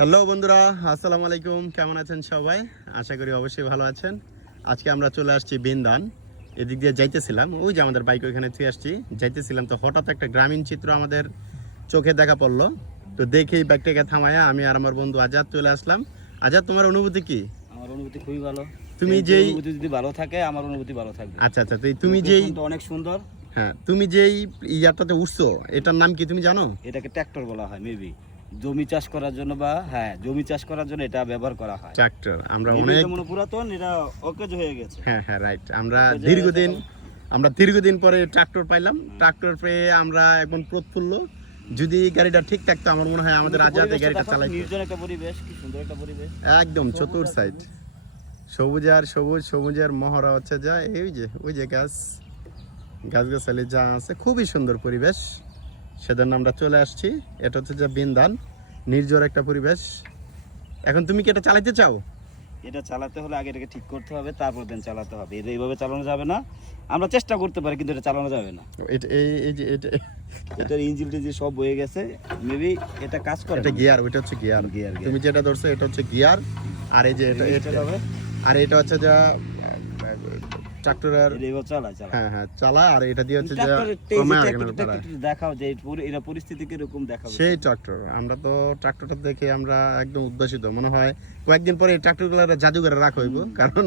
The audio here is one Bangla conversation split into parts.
হ্যালো বন্ধুরা আসসালামু আলাইকুম। কেমন আছেন সবাই? আশা করি অবশ্যই ভালো আছেন। আজকে আমরা চলে আসছি বিন্দান এদিক দিয়ে যাইতেছিলাম। ওই যে আমাদের বাইক ওইখানে থেকে আসছি। যাইতেছিলাম তো হঠাৎ একটা গ্রামীণ চিত্র আমাদের চোখে দেখা পড়ল। তো দেখেই বাইকটাকে থামায়া আমি আর আমার বন্ধু আজাদ চলে আসলাম। আজাদ তোমার অনুভূতি কি? আমার অনুভূতি খুবই ভালো। তুমি যেই- অনুভূতি যদি ভালো থাকে আমার অনুভূতি ভালো থাকবে। আচ্ছা আচ্ছা তো তুমি যেই অনেক সুন্দর। হ্যাঁ তুমি যেই ইয়ারটাতে উঠছো এটার নাম কি তুমি জানো? এটাকে ট্র্যাক্টর বলা হয় মেবি। জমি চাষ করার জন্য বা হ্যাঁ জমি চাষ করার জন্য এটা ব্যবহার করা হয়। ট্রাক্টর আমরা অনেক মনে পুরাতন এটা অকেজ হয়ে গেছে। হ্যাঁ হ্যাঁ রাইট আমরা দীর্ঘদিন আমরা দীর্ঘদিন পরে ট্রাক্টর পাইলাম। ট্রাক্টর পেয়ে আমরা একদম প্রৎফুল্ল যদি গাড়িটা ঠিক থাকতো আমার মনে হয় আমাদের আজাদ গাড়িটা দেখো, চালাইতো। নির্জন একটা পরিবেশ কি সুন্দর একটা পরিবেশ। একদম চতুর সাইড সবুজ আর সবুজ সবুজের মহড়া হচ্ছে যা এই যে ওই যে গাছ। গাছ গাছালি যা আছে খুবই সুন্দর পরিবেশ। সেজন্য আমরা চলে আসছি। এটা হচ্ছে যে বিন্দান নির্জর একটা পরিবেশ। এখন তুমি কি এটা চালাতে চাও? এটা চালাতে হলে আগে এটাকে ঠিক করতে হবে তারপর দেন চালাতে হবে। এটা এইভাবে চালানো যাবে না। আমরা চেষ্টা করতে পারি কিন্তু এটা চালানো যাবে না। এটা এই এই যে এটা এটার ইঞ্জিন টিঞ্জিন সব বয়ে গেছে। মেবি এটা কাজ করে এটা গিয়ার ওইটা হচ্ছে গিয়ার। gear। তুমি যেটা ধরছো এটা হচ্ছে গিয়ার। আর এই যে এটা এটা এটা- হবে। আর এটা হচ্ছে যা ট্রাক্টরের এটা চালায় চালায়। হ্যাঁ হ্যাঁ চালা আর এটা দিয়ে হচ্ছে যা ট্রাক্টরের তেজ কমে এটা আর একটু- কেন এটা একটু দেখাও যে এরা পরিস্থিতি কীরকম দেখাবে। সেই ট্রাক্টর আমরা তো ট্রাক্টরটা দেখে আমরা একদম উদ্দেশিত। মনে হয় কয়েকদিন পরে এই ট্রাক্টরগুলো জাদুঘরে রাখা হইব কারণ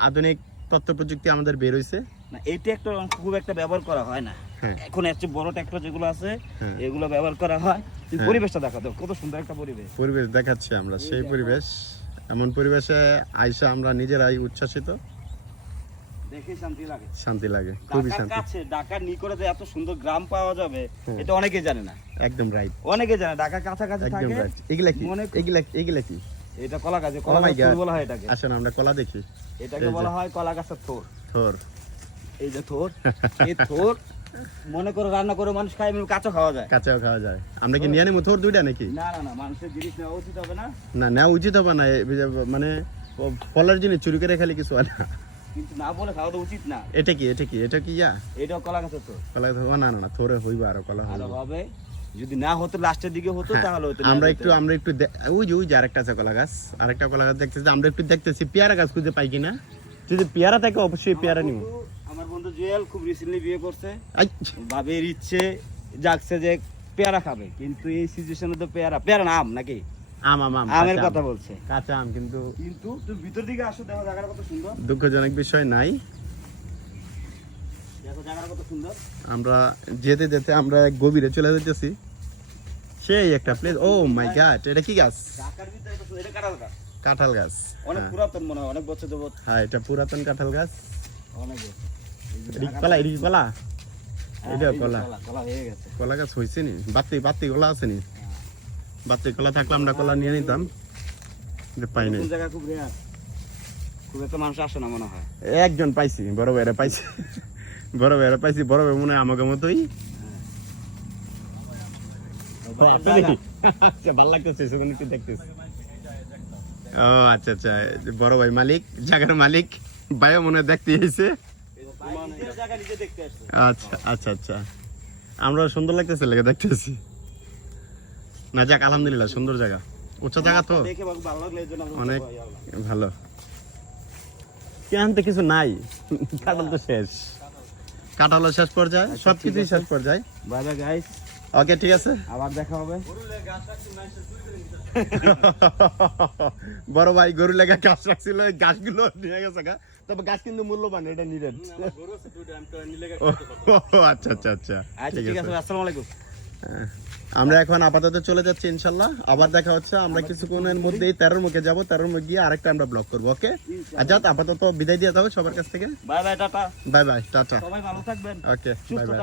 আধুনিক তথ্য প্রযুক্তি আমাদের বের হইছে। না এই ট্র্যাক্টর খুব একটা ব্যবহার করা হয় না। হ্যাঁ। এখন চেয়ে বড় ট্র্যাক্টর যেগুলো আছে। এগুলো ব্যবহার করা হয়। হ্যাঁ। পরিবেশটা দেখা দাও কত সুন্দর একটা পরিবেশ। পরিবেশ দেখাচ্ছি আমরা সেই পরিবেশ। এমন পরিবেশে আইসা আমরা নিজেরাই উচ্ছ্বাসিত। দেখে শান্তি লাগে। শান্তি লাগে খুবই শান্তি। কাছে ঢাকার নিকটে এত সুন্দর গ্রাম পাওয়া যাবে এটা অনেকে জানে না। একদম রাইট অনেকে জানে কাছাকাছি থাকে। এগুলা কি? মনে- এগুলা এগুলা কি? এটা কলা গাছে কলা Oh গাছ. বলা হয় এটাকে। আসেন আমরা কলা দেখি। এটাকে বলা হয় কলা গাছের থোর। থোর। এই যে থোর এই থোর মনে করে রান্না করে মানুষ খায় এমনি কাঁচা খাওয়া যায়। কাঁচাও খাওয়া যায়। আমরা কি নিয়ে নিবো থোর দুইটা নাকি? না না না মানুষের জিনিস নেওয়া উচিত হবে না। না নেওয়া উচিত হবে না মানে ফলের জিনিস চুরি করে খেলে কিছু হয় না। কিন্তু না বলে খাওয়া তো উচিত না। এটা কি এটা কি এটা কি ইয়া? এটাও কলা গাছের থোর কলা ও না না না থোরে হইবা আরও কলা আরও হবে। যদি না হতো লাস্টের দিকে হতো তাহলে হতো আমরা একটু আমরা একটু ওই যে ওই যে আরেকটা আছে কলা গাছ আরেকটা কলা গাছ দেখতেছি আমরা একটু দেখতেছি পেয়ারা গাছ খুঁজে পাই কিনা? যদি পেয়ারা থাকে অবশ্যই পেয়ারা নিব। আমার বন্ধু জুয়েল খুব রিসেন্টলি বিয়ে করছে। ইচ্ছে জাগছে যে পেয়ারা খাবে কিন্তু এই সিচুয়েশনে তো পেয়ারা পেয়ারা নাম নাকি? আম আম আম আমের কথা বলছে। কাঁচা আম কিন্তু কিন্তু তুমি ভিতর দিকে আসো দেখো জায়গাটা কত সুন্দর। দুঃখজনক বিষয় নাই। দেখো জায়গাটা কত সুন্দর। আমরা যেতে যেতে আমরা এক গভীরে চলে যেতেছি সেই একটা প্লেস ও মাই গড এটা কি গাছ? ঢাকার ভিতরে এটা কাঁঠাল গাছ। কাঁঠাল গাছ। অনেক হ্যাঁ। পুরাতন মনে হয় অনেক বছর যাবত হ্যাঁ এটা পুরাতন কাঁঠাল গাছ। অনেক বছর। এই যে কলা এদিক কলা? হ্যাঁ, এটা কলা। কলা হয়ে গেছে। কলা গাছ হয়েছে নি? বাত্তি বাত্তি কলা আছে নি? বাত্তি কলা থাকলে আমরা কলা নিয়ে নিতাম পাই নাই। জায়গা খুব রেয়ার খুব একটা মানুষ আসে না মনে হয়। একজন পাইছি বড় ভাইরা পাইছি। বড় ভাইরা পাইছি বড় ভাই মনে হয় আমাকে মতোই। জায়গা। আচ্ছা ভালো লাগতেছে দেখতেছি। ও আচ্ছা আচ্ছা বড় ভাই মালিক জায়গার মালিক ভাইও মনে দেখতে আচ্ছা আচ্ছা আচ্ছা। আমরা সুন্দর লাগতেছে লেগে দেখতেছি। না যাক আলহামদুলিল্লাহ সুন্দর জায়গা। উঁচা জায়গা তো? অনেক ভালো। কেন তো কিছু নাই? কাঁঠাল তো শেষ। কাঁঠালও শেষ পর্যায়ে? আচ্ছা, সব কিছুই শেষ পর্যায়ে? বাই বাই গাইস ওকে ঠিক আছে। আবার দেখা হবে। বড় ভাই গরু লেগা গাছ রাখছিল গাছগুলো নিয়ে গেছে গা। তবে গাছ কিন্তু মূল্যবান এটা নিডেড আচ্ছা আচ্ছা আচ্ছা। আচ্ছা ঠিক আছে। আসসালামু আলাইকুম। হ্যাঁ। আমরা এখন আপাতত চলে যাচ্ছি ইনশাল্লাহ আবার দেখা হচ্ছে আমরা কিছুক্ষণের মধ্যেই তেরোর মুখে যাব তেরোর মুখে গিয়ে আরেকটা আমরা ব্লক করব ওকে আচ্ছা আপাতত বিদায় দিয়ে যাব সবার কাছ থেকে। Bye bye tata. Bye bye tata. সবাই ভালো থাকবেন। ওকে বাই বাই